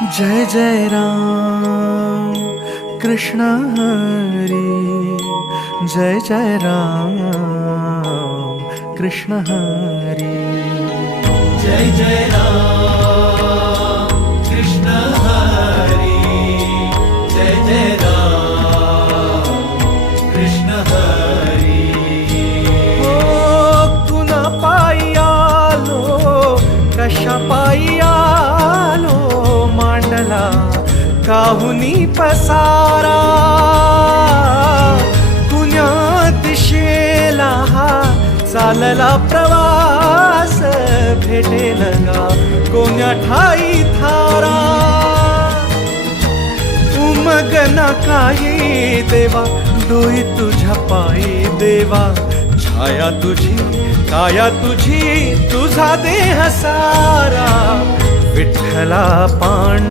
जय जय राम कृष्ण हरी, जय जय राम कृष्ण हरी, जय जय राम कृष्ण हरी, जय जय राम कृष्ण हरी। ओ तुना पायी आलो, कशा पायी आलो, मांडला काहुनी पसारा, कुण्या दिशेला हा चालला प्रवास, भेटेल गा कोण्या ठाई थारा, उमगना काही देवा, डोई तुझ्या पायी देवा, छाया तुझी काया तुझी, तुझा देह सारा, विठ्ठला पांड